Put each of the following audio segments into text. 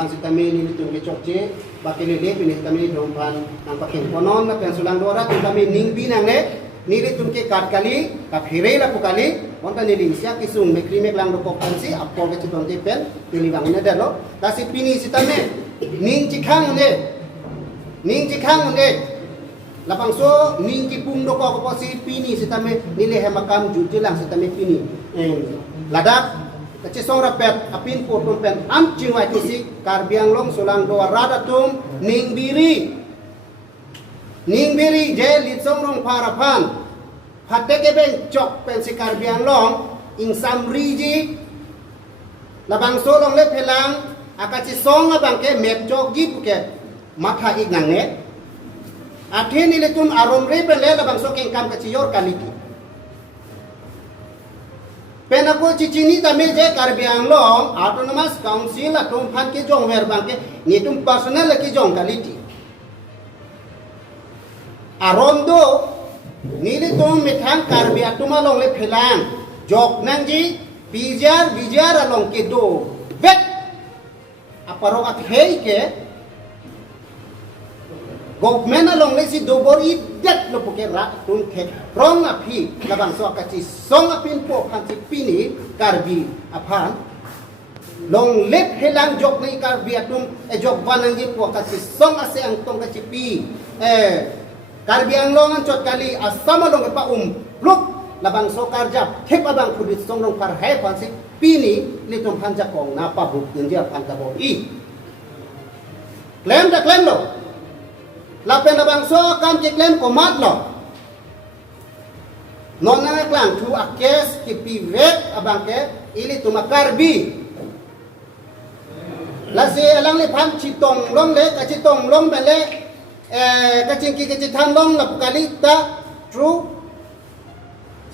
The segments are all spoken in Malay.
pan si kami ni tung ke chokje bakini le pini kami dong pan nang pakin konon na pen sulang dora tung kami ning binang ne ni tung ke kat kali kap hirei la pukali onta ni ling sia kisung me krimek lang do pan si apol ke chitong te pen pili bang ne dalo ta si pini si tame ning chikhang ne lapang so ning ki pung do ko si pini si tame nile he makam jujilang si tame pini ladak kecesong rapet apin po pen am chingwai tisik karbiang long sulang do radatum ning biri je litsong rong parapan pateke ben chok pen si karbiang long ing samri ji labang so long le pelang akachi song abang ke met chok ji puke matha ignang ne athini letum arom re pen le labang so keng kam kachiyor kaliki Penaku cicini tami je Karbiang long autonomous council atum pan ke jong wer bang ke nitum personal ki jong kaliti arondo nili tum mithang Karbiang tuma long le phelang jok nangji bijar along ke do vet aparok at hei ke government along le si do bor idet lo puke rat tun ke rong api labang so kachi song apin po kan si pini karbi apan long lep helang jok ni karbi atum jok banang ji po kachi song ase ang tong kachi pi karbi ang long an chot kali asama long pa pluk labang so karja thep abang khudit song long par hai pan si pini litum panja kong na pa buk din dia pan ka bo i claim lo lapen abang so kam ke claim ko mat lo non na klang tu akes ki pivet abang ke ili tumakarbi lasi alang le phan chitong long le ka chitong long bele ka chingki ke chithan long lap kali ta through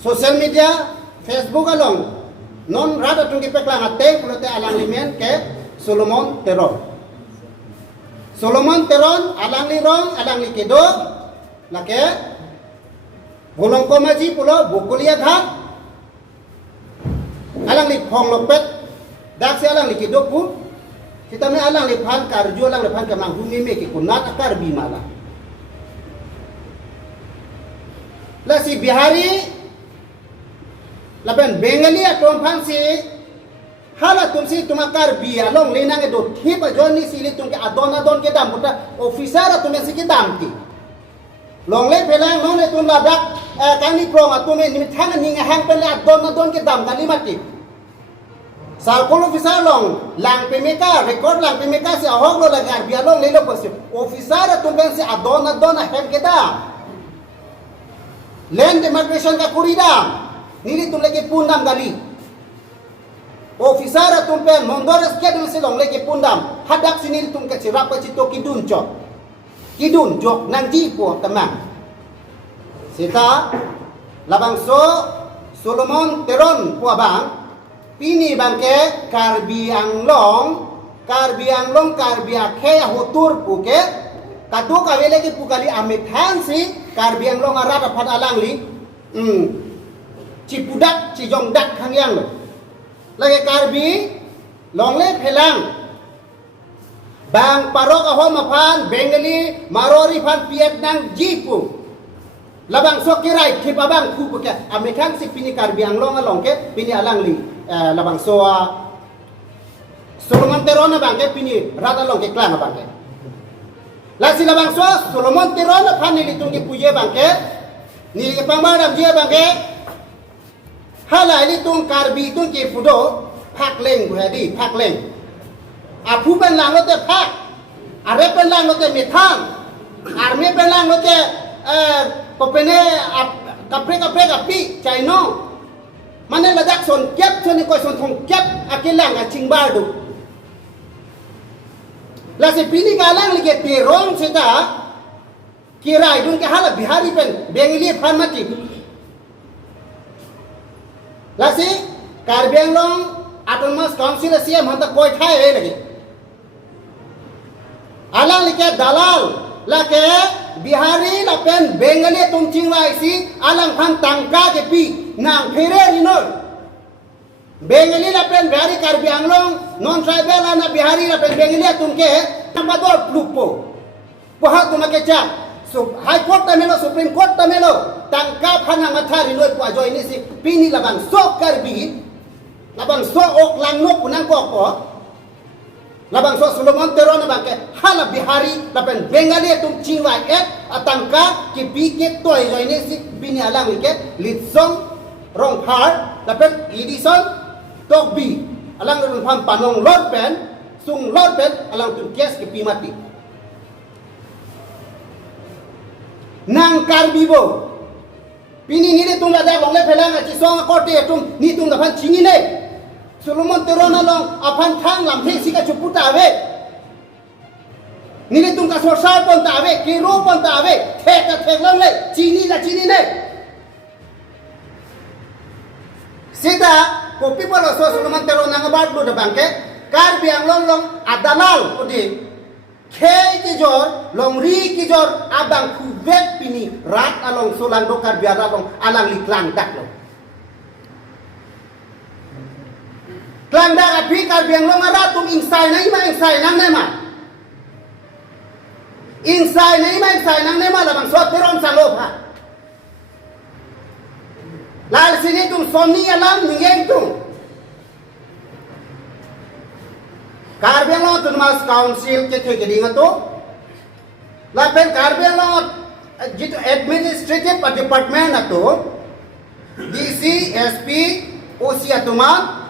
social media Facebook along non rada tungi peklang ate pulote alang limen ke Solomon Teron alang li rong alang li kedo lake bolong komaji pulo bukulia ghat alang li phong lokpet dak se alang li kedo pu kita me alang li phan karju alang li phan kamang humi me ki kunat akar bimala la si bihari laben bengali atom phan si hala tumsi tumakar biya long lenang do thipa joni sili tumke adon ke dam puta officer atume si ke dam ki long le pelang non le tum ladak kani prong atume ni thang ni hang pele adon ke dam kali mati sal kol officer long lang pemeka record lang pemeka si ahog lo lagar biya long le lo posi officer atume si adon hang ke dam land immigration ka kurida nili tum lagi pundam gali officer atumpen mondores kedun silong lagi pundam hadak sini tum ke sirapa cito kidun jok nang jipo temang sita labang so Solomon Teron po abang pini bangke karbi anglong karbi akhe hotur puke kadu kawele ki pukali amit hansi karbi anglong arada pad alang li cipudak cijong dak kangyang lo lagi karbi longle phelang bang parok ahom aphan bengali marori phan piet nang jipu labang so kirai khip abang khu puke amikang si pini karbi anglong along ke pini alang li labang so Solomon Teron abang ke pini rada long ke klang abang ke la si labang so Solomon Teron aphan ni litung ki puye bang ke ni ke pangmadam je bang ke hala ini tung karbi tung ki fudo pak leng buhadi pak leng apu ben lang lote pak are ben lang lote methang arme ben lang lote kopene kapre kapi chaino mane ladak son kep chone ko son thong kep akelang achingbar du la se pini galang lige terong seta kirai dun ke hala bihari pen bengali pharmati lasi karbiang long autonomous council asia manta koi thai lagi alang like dalal lake bihari lapen bengali tumching lai si alang phan tangka ke pi nang phere ni no Bengali lapen Bihari Karbi Anglong non tribal ana Bihari lapen Bengali tumke tamador plupo poha tumake cha so high court tamelo supreme court tamelo tangkap hana mathari loi pa join si pini labang so Karbi labang so ok langno punang ko labang so Solomon Teron bangke hala Bihari lapen Bengali tum chingwa atangka ki biket toy join si pini alang ke litsong rong har lapen Edison Tokbi alang rong pam panong Lord Pen sung Lord Pen alang tum kes ki pimati nang Karbibo pini ni tum lada long le phelang chi song kote tum ni tum da phan chingi ne Solomon Teron along aphan thang lam the sika chuputa ave ni tum ka sorsar pon ta ave ki ro pon ta ave thek long le chini ne sida ko people also Solomon Teron nang about lo da bangke Karbi Anglong long adalal odi khe ki jor long ri ki jor abang kuvet pini rat along solang do Karbi along alang liklang dak lo klang dak api Karbi Anglong arat tum insai nang nema insai nang nema labang so Teron salopa Lal sini tum soni alam ningeng tum. Karbi Anglong Autonomous Council ke thegeding to. Lapen Karbi Anglong jitu administrative department ato. DC, SP, OC atuma.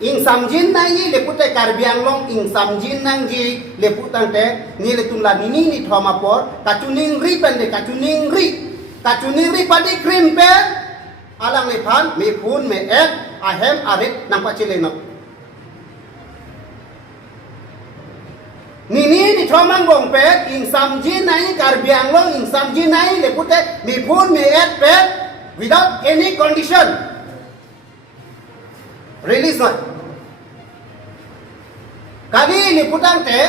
Ing samjin nai lepute Karbi Anglong ing samjin nang ji leputan te ni letum la ni thoma por kachuning ri pende kachuning ri padi krim pe alang le phan me phun me ek ahem arit nang pa chile no ni thomang bong pe ing samji nai Karbi Anglong ing samji nai le pute me phun me ek pe without any condition release not kali le putang te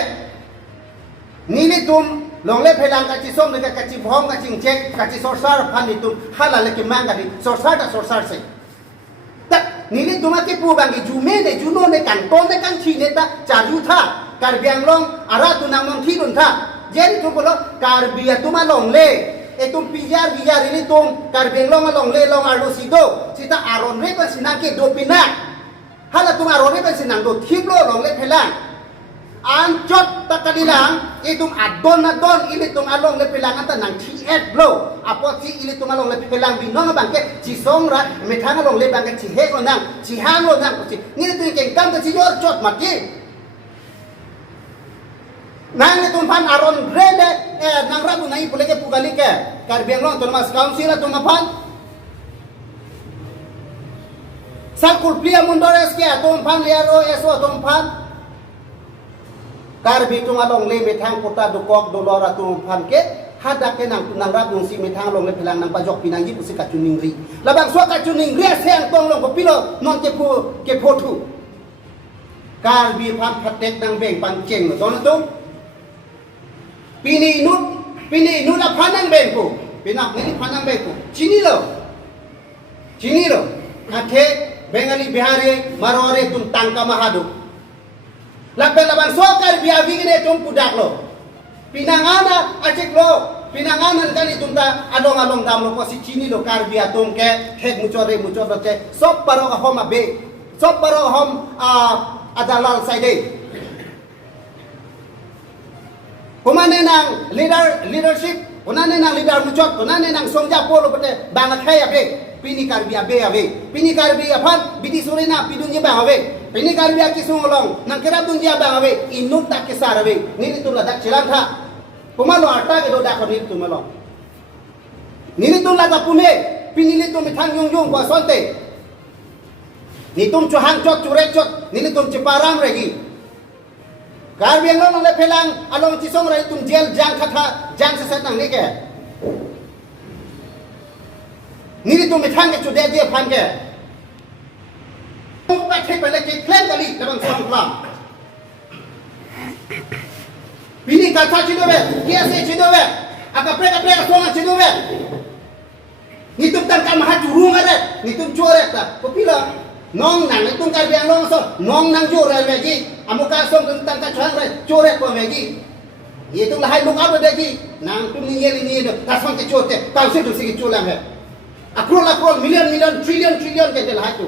ni le tum long le phelang ka chi som le ka chi bhom ka ching chek ka chi sorsar phan ni tum hala le ki mang ka di sorsar se tak ni le tum ati pu bang gi jume ne juno ne kan ton ne kan chi ne ta cha ju tha Karbi Anglong ara tu nang mong thi dun tha jen tu bolo Karbi atuma long le e tum pijar ni tum Karbi Anglong long le long ardo sido sita aron re pa sinang ke do pinak hala tum aron re pa sinang do thiblo long le phelang anjot takadilang itum adon ilitum along le pelang anta nang thiet blo apo si ilitum along le pelang binong bangke chi songra methang along le bangke chi he onang chi hang onang chi ni tu keng kam chi yor chot mati nang le tum pan aron rede nang rabu nai pule ke pugali ke Karbi Anglong Autonomous Council atum pan sakul plia mundores ke atum pan liaro eso atum pan Karbi tung along le methang kota dukok dolora tung phan ke hadak ke nang rap nung si methang along le phelang nang pajok pinangi pusi kachuning ri labang so kachuning ri seng tong long kopilo non ke photu Karbi phan phatek nang beng pan cheng no don tung pini nut la phanang beng ko pinak ni phanang beng ko chini lo kathe Bengali Bihari Marwari tum tangka mahadu Lapen labang so Karbi avigine tum pudak lo pinangana acik lo pinanganan kan itum ta along dam lo posi chini lo Karbi atum ke thek muchor lo te sop paro hom abe sop paro hom adalal saide kumane nang leadership kunane nang leader muchot kunane nang songja polo pete bang khai abe pini Karbi abe pini Karbi aphan bidi surina pidunye ba abe Pini Karbi aki sungolong nang kira tunjia bang awe inut tak kesar awe nini tu ladak cilang tha pumalo ata ke do dak nini tu malo nini tu ladak pume pinili tu mithang yung kwa sonte ni tum chuhang chot chure chot nini tum ciparang regi Karbi Anglong le phelang along chisong rai tum jel jang khatha jang se nang ni ke nini tu mithang ke chude dia phan ke Muka cek pada keklen kali dalam Islam. Bini kata cidowe, kiasi cidowe, apa songa cidowe. Nitum tan kam haju runga deh, nitum coret dah. Kopila, nong nang tung karbiang long so nong nang jure lagi amuka som tentang kacuan jure ko lagi itu lah hai lung apa lagi nang tung ni ini tasman ke cote tausi tu sigi culang hai akrol million trillion ke lah tu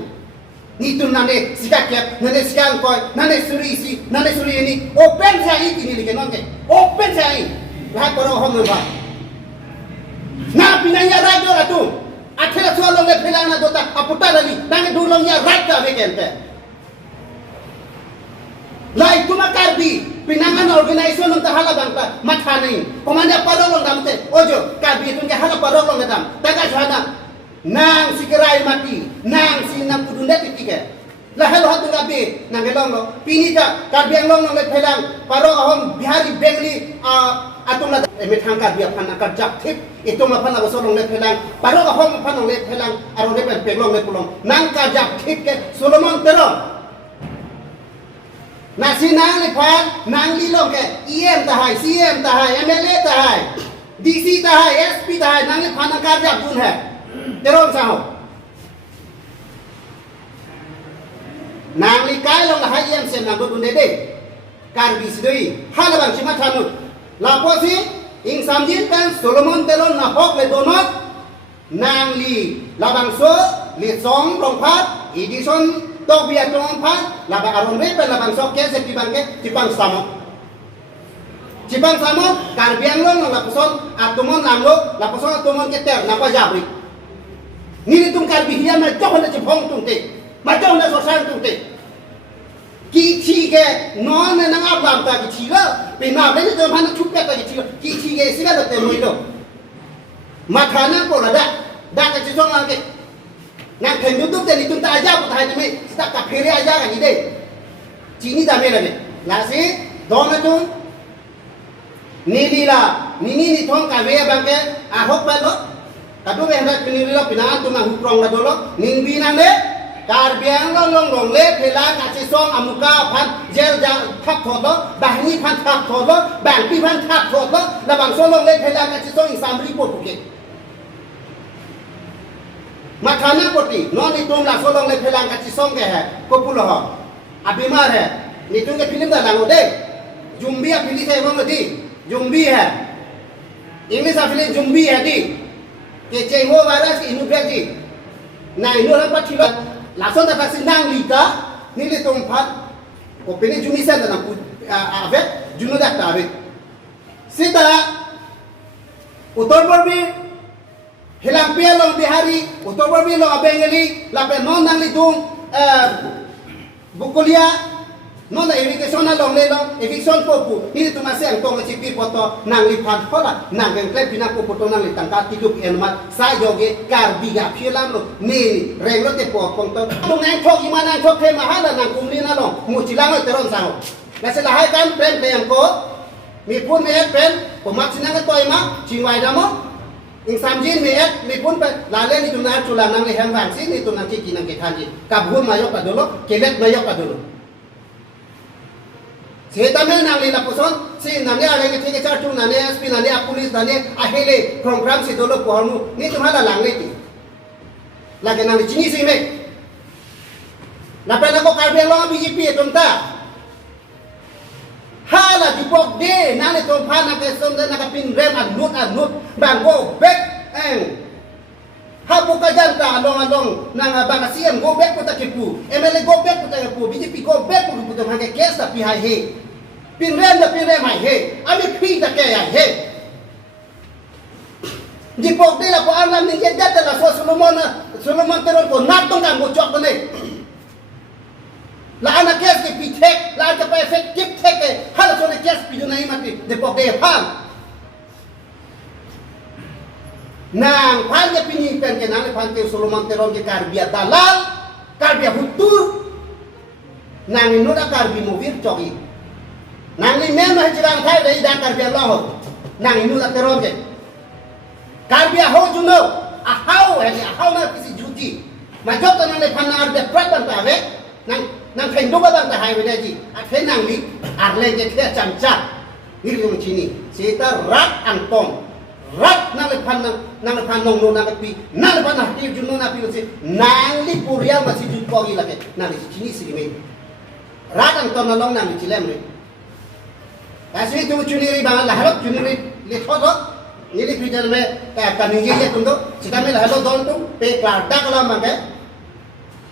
ni tu nane sikak kep nane siang koi nane suri ini open sai ini lagi nong ke open sai lah paro hom ba na pinanya rajo lah tu akhirnya soal long le phelang na dota aputa lagi nang dulong ya right ka vekente lai tuma karbi pinangan organisation ng tahala bangta mathani komanda parolong damte ojo karbi tunge hala parolong dam taga jhana nang sikirai mati nang sinam kudunda titike la halo hatu gabe nang gelong lo pinita karbi ang long le phelang paro ahom bihari bengli atung la emet hangka dia pan akar jak thip itu ma pan ago solong le phelang paro ga hom pan le phelang aro le pen peglong le pulong nang ka jak thip ke Solomon tero na sinang le phan nang li long ke EM ta hai CM ta hai MLA ta hai DC ta hai SP ta hai nang le phan akar jak dun hai tero sa ho nang li kai long la hai EM sen nang dun de kar bis doi halabang chima thanu laposi ing samjin kan Solomon telon na hok le donot nang li labangso li song rong phat edison tok bia tong phat labang aron re pe labang sok ke se tipang samo karbiang long laposon atumon namlo laposon atumon ke ter napa jabri ni tung karbi hiam na jong na chipong tung te ma jong na so sang tung te kici ke non nang abam ta kici la pe na le de man chup ka ta kici ke sila da te moi lo makhana ko la da ka chi song la ke nang khen youtube te ni tum ta aja ko ta ni me sta ka phere aja ka ni de chi ni da me la ne la si do na tum ni ni thong ka ve ba ke a hok ba lo ka do ve hra ni lo pina tu ma hu prong la do lo ning bi nang le karbiang long le phela ka chi song amuka phan jel ja thap thot lo bahni phan thap thot lo bang pi phan thap thot lo la bang so long le phela ka chi song samri po puke makhana poti no ni tum la so long le phela ka chi song ke hai ko pulo ho abimar hai ni tung ke film da lango de jumbi a phili sai mong di jumbi hai english a phili jumbi hai di ke che ho virus inu pe di na inu la pa thilo langsung dapat senang lika nilai tempat opini jumi saya dalam avet junu dak avet sita utor berbi hilang pia long bihari utor berbi long abengeli lape non nang lidung bukulia non la eviction na long le long eviction popu ini tu masih ang tong cipi foto nang lipat hola nang klep pina ko foto nang litangka tidup enmat sa joge karbiga philam lo ni reng lo te po pong to tong nang thok imana thok the mahala nang kumli na long muchilang lo teron sao la se la hai kan pen pem ko mi pun me pen ko mak sinang toy ma chingwai damo ing samjin me mi pun pe la le ni tu na chula nang le ham wang si ni tu nang ki nang ke khanji kabhun mayok ka dolo kelet mayok ka dolo Setame nang lila puson si nang dia ada ke chartu nang dia SP nang dia polis nang dia ahele program si dolo pohonu ni tumhala lang leti lagi nang chini si me na pena ko karbe lo BJP tumta hala dipok de nang le tumpa na ke som na ka pin rem anut bang go back habu ka janta along nang bang CM go back ko ta kipu MLA go back ko ta kipu BJP go back ko ta hage kesa pi hai he pinrem hai he ami pi ta ke ya he dipok de la ko alam ni jeda la Solomon teron ko natong kan go chok ne la ana kes ke pi tek la ka pa effect kip tek hala so ne kes pi na imati dipok de phan nang phan ke pini pen ke nang phan ke Solomon teron ke karbia dalal karbia hutur nang inu da karbi movir choki nang li men ma jirang thai dei da karbia lo nang inu da teron ke karbia ho juno ahau na kisi juti ma jok nang le phan ar de pratan ta ve nang khen do ba ta hai ve ji a khen nang li arle ke thia chamcha ni lu chini sita rat antong rat nang le phan nong no nang pi nang le phan ha ti juno na pi si nang li puria ma si pogi lagi nanti sini sini me radang ton nalong nanti cilem me kasih tu cuni bang lah halok cuni lihat foto ini video me kayak kaniye ya tuh kita me lah halok don tuh pe kelada kalau mangke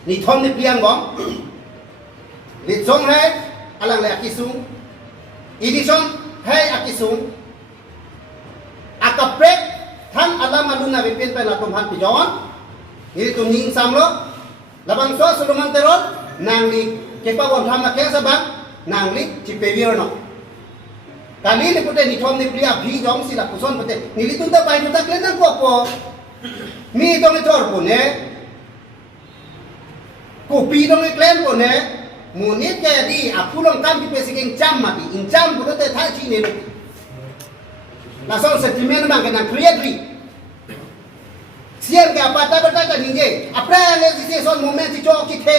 ni thom ni piang bong ni song hai alang le akisung edison hai akisung akaprek than alam aluna bipin pe na tumhan pijon ini tu ning samlo labang so suluman teron nang li kepa won thama ke sabang nang li cipevior no kali ni pute ni thom ni pria bhi jong sila puson pute ni li tunta pai tunta klen nang ko po mi dong ni thor pune kopi dong ni klen pune munit ke di apulong kan di pesing jam mati in jam pute thai chi ni la son sentiment mang ke nang create siang ke apa tak berkata ni je apa yang sisi son moment si cok kita